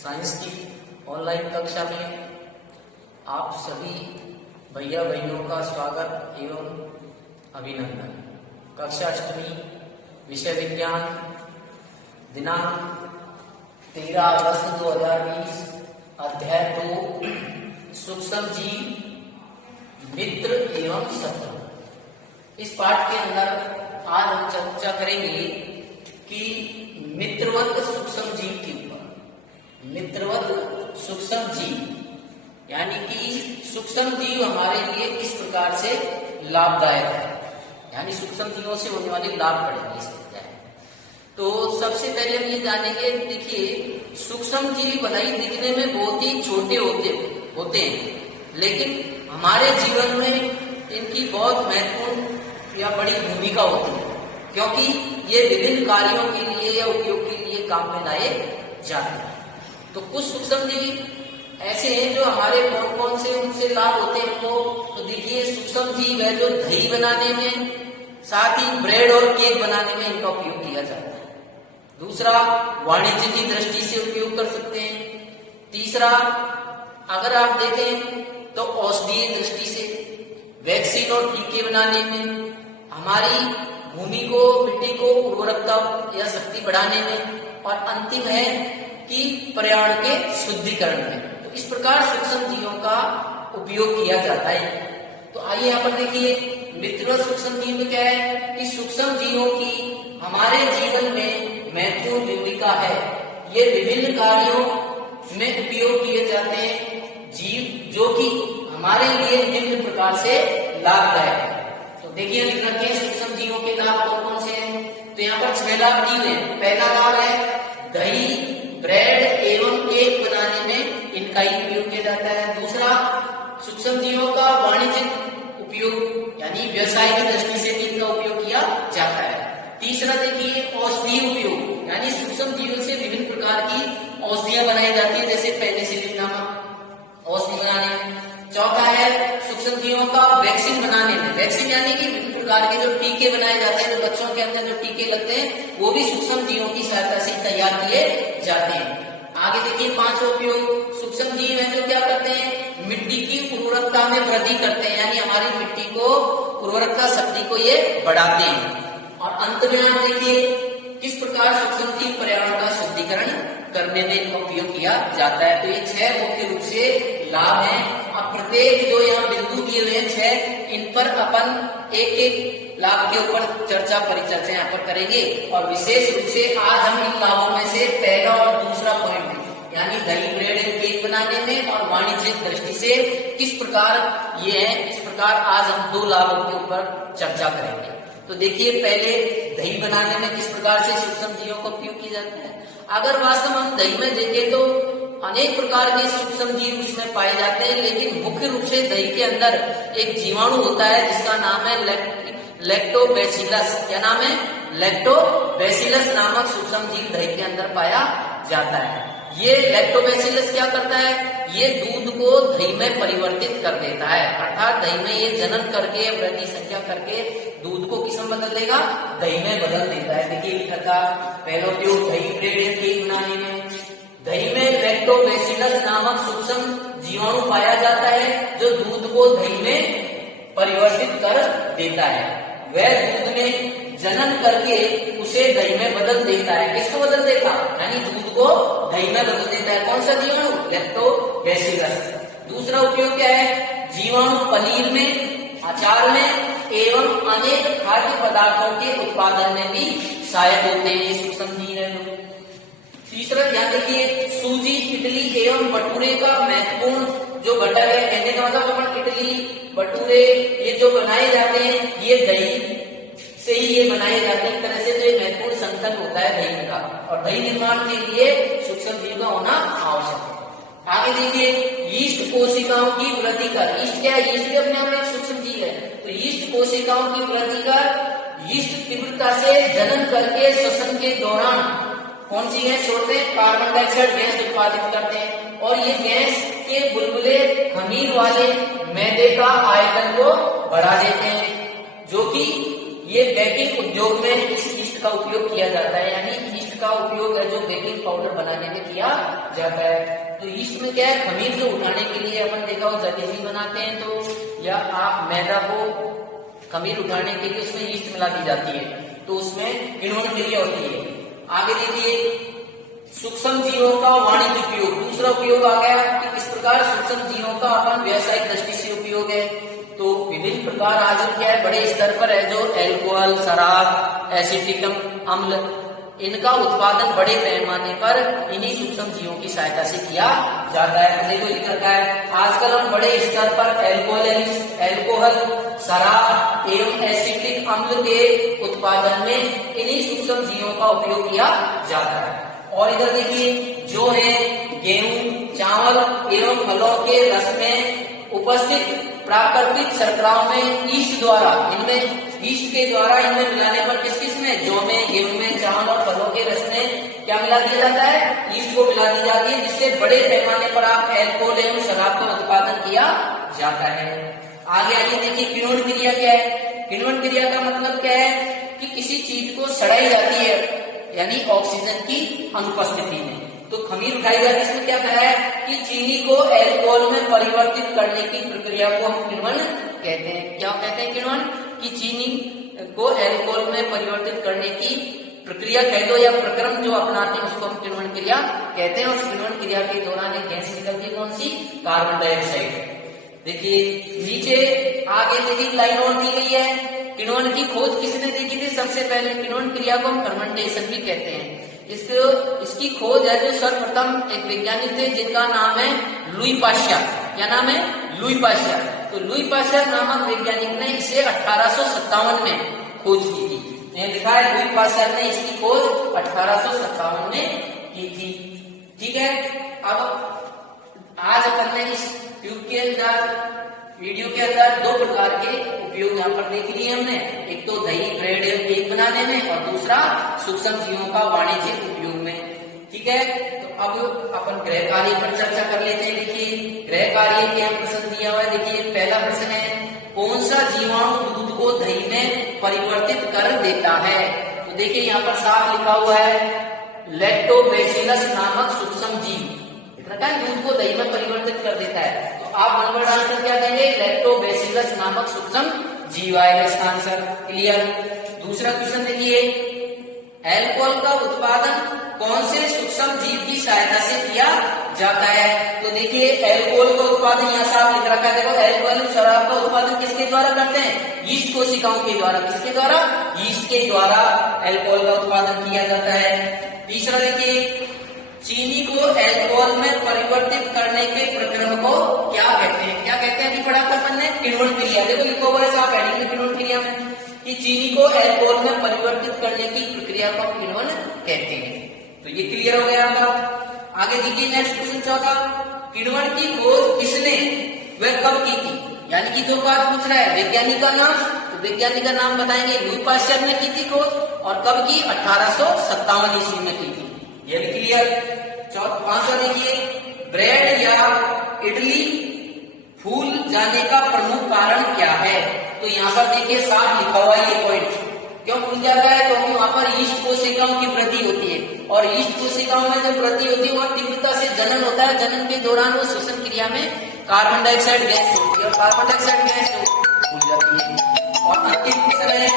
Science की online कक्षा में आप सभी भैया बहनों का स्वागत एवं अभिनंदन। कक्षा अष्टमी, विषय विज्ञान, दिनांक 13 अगस्त 2020, अध्याय 2, सूक्ष्म जीव, मित्र एवं शत्रु। इस पाठ के अंदर आज हम चर्चा करेंगे कि मित्रवत सूक्ष्म जीव के ऊपर। मित्रवत सूक्ष्म जीव यानी कि सूक्ष्म जीव हमारे लिए किस प्रकार से लाभदायक है, यानी सूक्ष्म जीवों से होने वाले लाभ पड़ेंगे इस अध्याय में। तो सबसे पहले हम ये जानेंगे, देखिए सूक्ष्म जीव भले ही दिखने में बहुत ही छोटे होते हैं, लेकिन हमारे जीवन में इनकी बहुत महत्वपूर्ण या बड़ी भूमिका होती है, क्योंकि ये विभिन्न कार्यों के लिए या उपयोग के लिए काम में लाए जाते हैं। तो कुछ सूक्ष्म जीव ऐसे हैं जो हमारे कौन कौन से उनसे लाभ होते हैं तो देखिए, सूक्ष्म जीव है जो दही बनाने में, साथ ही ब्रेड और केक बनाने में इनका उपयोग किया जाता है। दूसरा, वाणिज्य की दृष्टि से उपयोग कर सकते हैं। तीसरा, अगर आप देखें तो औषधीय दृष्टि से, वैक्सीन और टीके बनाने में, हमारी भूमि को, मिट्टी को उर्वरकता या शक्ति बढ़ाने में, और अंतिम है कि पर्यावरण के शुद्धिकरण में। तो इस प्रकार सूक्ष्म जीवों का उपयोग किया जाता है। तो आइए यहाँ पर देखिए, मित्रवत सूक्ष्म जीव में क्या है कि सूक्ष्म जीवों की हमारे जीवन में महत्वपूर्ण भूमिका है। ये विभिन्न कार्यों में उपयोग किए जाते हैं जीव, जो कि हमारे लिए निम्न प्रकार से लाभदायक है। तो देखिए, लिख रखे हैं सूक्ष्म जीवों के लाभ कौन कौन से हैं। तो यहाँ पर 6 लाभ दिए हैं। पहला लाभ है दही, ब्रेड एवं केक बनाने में इनका ही उपयोग किया जाता है। दूसरा, सूक्ष्म जीवों का वाणिज्यिक उपयोग यानी व्यवसाय की दृष्टि से भी इनका उपयोग किया जाता है। तीसरा देखिए, औषधीय उपयोग यानी सूक्ष्म जीवों से विभिन्न प्रकार की औषधियां बनाई जाती है, जैसे पेनिसिलिन नामक औषधि बनाने में। चौथा है सूक्ष्म जीवों का वैक्सीन बनाने में, वैक्सीन यानी कि विभिन्न प्रकार के जो टीके बनाए जाते हैं, जो बच्चों के अंदर जो टीके लगते हैं, वो भी सूक्ष्म जीवों की सहायता से तैयार किए जाते हैं। आगे देखिए, 5वां उपयोग, सूक्ष्म जीव है जो क्या करते हैं, मिट्टी की उर्वरकता में वृद्धि करते हैं, यानी हमारी मिट्टी को उर्वरकता शक्ति को ये बढ़ाते हैं। और अंत में आप देखिए किस प्रकार सूक्ष्म जीव पर्यावरण का शुद्धिकरण करने में इनका उपयोग किया जाता है। तो ये 6 मुख्य रूप से लाभ हैं। अब प्रत्येक जो यहाँ बिंदु दिए हुए हैं 6, इन पर अपन एक एक लाभ के ऊपर परिचर्चा यहाँ पर करेंगे। और विशेष रूप से आज हम इन लाभों में से पहला और दूसरा पॉइंट यानी दही, ब्रेड एंड केक बनाने में और वाणिज्यिक दृष्टि से किस प्रकार ये है, इस प्रकार आज हम 2 लाभों के ऊपर चर्चा करेंगे। तो देखिए, पहले दही बनाने में किस प्रकार से सूक्ष्म जीवों का उपयोग किया जाता है। अगर वास्तव में हम दही में देखें तो अनेक प्रकार के सूक्ष्म जीव उसमें पाए जाते हैं, लेकिन मुख्य रूप से दही के अंदर एक जीवाणु होता है जिसका नाम है लैक्टोबैसिलस। क्या नाम है? लैक्टोबैसिलस नामक सूक्ष्म जीव दही के अंदर पाया जाता है। ये लैक्टोबैसिलस क्या करता है, ये दूध को दही में परिवर्तित कर देता है, अर्थात दही में ये जनन करके, वृद्धि संख्या करके दूध को किस में बदल देगा, दही में बदल देता है। देखिए लिखा था, पहला उपयोग दही, ब्रेड या केक बनाने में। दही में लैक्टोबैसिलस नामक सूक्ष्म जीवाणु पाया जाता है जो दूध को दही में परिवर्तित कर देता है। वह दूध में जनन करके उसे दही में बदल देता है। किसको बदल देता, यानी दूध को दही में बदल देता है। कौन सा जीवाणु? लैक्टोबैसिलस। दूसरा उपयोग क्या है, जीवाणु पनीर में, अचार में एवं अनेक खाद्य पदार्थों के उत्पादन में भी सहायक होते हैं सूक्ष्म जीव। तीसरा ध्यान देखिए, सूजी, इडली एवं भटूरे का महत्वपूर्ण जो घटक है, कहने का मतलब अपन इडली, भटूरे ये जो बनाए जाते हैं ये दही से ही ये बनाए जाते हैं। तरह से जो एक महत्वपूर्ण संगठन होता है दही का, और दही निर्माण के लिए सूक्ष्म जीव का होना आवश्यक है। आगे देखिए, यीस्ट कोशिकाओं की वृद्धि कर, यीस्ट क्या है, यीस्ट भी अपने आप में एक सूक्ष्म जीव है। तो यीस्ट कोशिकाओं की वृद्धि कर यीस्ट तीव्रता से जनन करके श्वसन के दौरान कौन सी गैस छोड़ते हैं, कार्बन डाइऑक्साइड गैस उत्पादित करते हैं, और ये गैस के बुलबुले खमीर वाले मैदे का आयतन को बढ़ा देते हैं, जो कि ये बेकिंग उद्योग में इस ईस्ट का उपयोग किया जाता है, यानी ईस्ट का उपयोग है जो बेकिंग पाउडर बनाने में किया जाता है। तो ईस्ट में क्या है, खमीर जो उठाने के लिए अपन देखा हो जलेबी बनाते हैं तो, या आप मैदा को खमीर उठाने के लिए उसमें ईस्ट मिला दी जाती है, तो उसमें किण्वन क्रिया होती है। आगे देखिए सूक्ष्म जीवों का वाणिज्य उपयोग, दूसरा उपयोग आ गया कि किस प्रकार सूक्ष्म जीवों का अपन व्यावसायिक दृष्टि से उपयोग है। तो विभिन्न प्रकार आज क्या है, बड़े स्तर पर है, जो एल्कोहल, शराब, एसिटिकम अम्ल, इनका उत्पादन बड़े पैमाने पर इन्हीं सूक्ष्म जीवों की सहायता से किया जाता है। देखो लिख रखा है आजकल हम बड़े स्तर पर एल्कोहल, शराब एवं एसिटिक अम्ल के उत्पादन में इन्हीं सूक्ष्म जीवों का उपयोग किया जाता है। और इधर देखिए जो है गेहूं, चावल एवं फलों के रस में उपस्थित प्राकृतिक शर्कराओं में ईस्ट द्वारा, इनमें ईस्ट के द्वारा इनमें मिलाने पर किस किस में, जौ में, गेहूं में, चावल और फलों के रस में क्या मिला दिया जाता है, ईस्ट को मिला दी जाती है, जिससे बड़े पैमाने पर आप एल्कोहल एवं शराब का उत्पादन किया जाता है। आगे आइए देखिए किण्वन क्रिया क्या है। किण्वन क्रिया का मतलब क्या है कि किसी चीज को सड़ाई जाती है, यानी ऑक्सीजन की अनुपस्थिति में। तो खमीर उठाई जाती है, इसमें क्या कहा है कि चीनी को एल्कोहल में परिवर्तित करने की प्रक्रिया को हम किण्वन कहते हैं। क्या कहते हैं किण्वन, कि चीनी को एल्कोहल में परिवर्तित करने की प्रक्रिया कह दो या प्रक्रम जो अपनाते हैं उसको हम किण्वन क्रिया कहते हैं। उस किण्वन क्रिया के दौरान एक गैस निकलती है, कौन सी, कार्बन डाइऑक्साइड। देखिए नीचे आगे देखिए लाइन और दी गई है। किण्वन की खोज किसने की थी, सबसे पहले किण्वन क्रिया को हम फर्मेंटेशन भी कहते हैं। इसकी खोज है जो सर्वप्रथम एक वैज्ञानिक थे जिनका नाम है लुई पाश्चर। क्या नाम है, लुई पाश्चर। तो लुई पाश्चर नामक वैज्ञानिक ने इसे 1857 में खोज की थी। यह लिखा है लुई पाश्चर ने इसकी खोज 1857 में की थी। ठीक है, अब आज अपन ने इस ट्यूब के अंदर, वीडियो के अंदर दो प्रकार के उपयोग यहाँ पर देख लिए हमने, एक तो दही, ब्रेड एवं केक बनाने में, और दूसरा सूक्ष्म जीवों का वाणिज्यिक उपयोग में। ठीक है, तो अब अपन गृह कार्य पर चर्चा कर लेते हैं। देखिए गृह कार्य क्या प्रश्न दिया हुआ है। देखिए पहला प्रश्न है, कौन सा जीवाणु दूध को दही में परिवर्तित कर देता है। तो देखिए यहाँ पर साफ लिखा हुआ है लैक्टोबैसिलस नामक सूक्ष्म जीव, दूध को दही में परिवर्तित कर देता है। तो आप नंबर आंसर क्या देंगे, लैक्टोबैसिलस नामक सूक्ष्म जीव आएगा इसका आंसर। क्लियर। दूसरा क्वेश्चन देखिए, एल्कोहल का उत्पादन कौन से सूक्ष्म जीव की सहायता से किया जाता है। तो देखिए एल्कोहल का उत्पादन यहाँ साफ लिख रखा है। देखो एल्कोहल शराब का उत्पादन किसके द्वारा करते हैं, यीस्ट कोशिकाओं के द्वारा। किसके द्वारा, यीस्ट के द्वारा एल्कोहल का उत्पादन किया जाता है। तीसरा देखिए, चीनी को एल्कोहल में परिवर्तित करने के प्रक्रम को क्या कहते हैं। क्या कहते हैं कि पढ़ा था अपन ने, किण्वन क्रिया। देखो लिखा हुआ है साफ हेडिंग में किण्वन क्रिया में, कि चीनी को एल्कोहल में परिवर्तित करने की प्रक्रिया को किण्वन कहते हैं। तो ये क्लियर हो गया आपका। आगे देखिए नेक्स्ट क्वेश्चन चौथा, किण्वन की खोज किसने वह कब की थी। यानी कि दो बात पूछ रहा है, वैज्ञानिक का नाम, तो वैज्ञानिक का नाम बताएंगे, लुई पाश्चर ने की थी खोज, और कब की, 1857 ईस्वी में की थी। ये भी क्लियर। पांचवा देखिए, ब्रेड या इडली फूल जाने का प्रमुख कारण क्या है। तो यहाँ पर देखिए साफ लिखा हुआ है ये पॉइंट, क्यों फूल जाता है, क्योंकि वहां पर ईस्ट कोशिकाओं की वृद्धि होती है, और ईस्ट कोशिकाओं में जब वृद्धि होती है वहां तीव्रता से जनन होता है। जनन के दौरान वो श्वसन क्रिया में कार्बन डाइऑक्साइड गैस होती है, और कार्बन डाइऑक्साइड गैस फूल जाती है। और अंतिम क्वेश्चन है,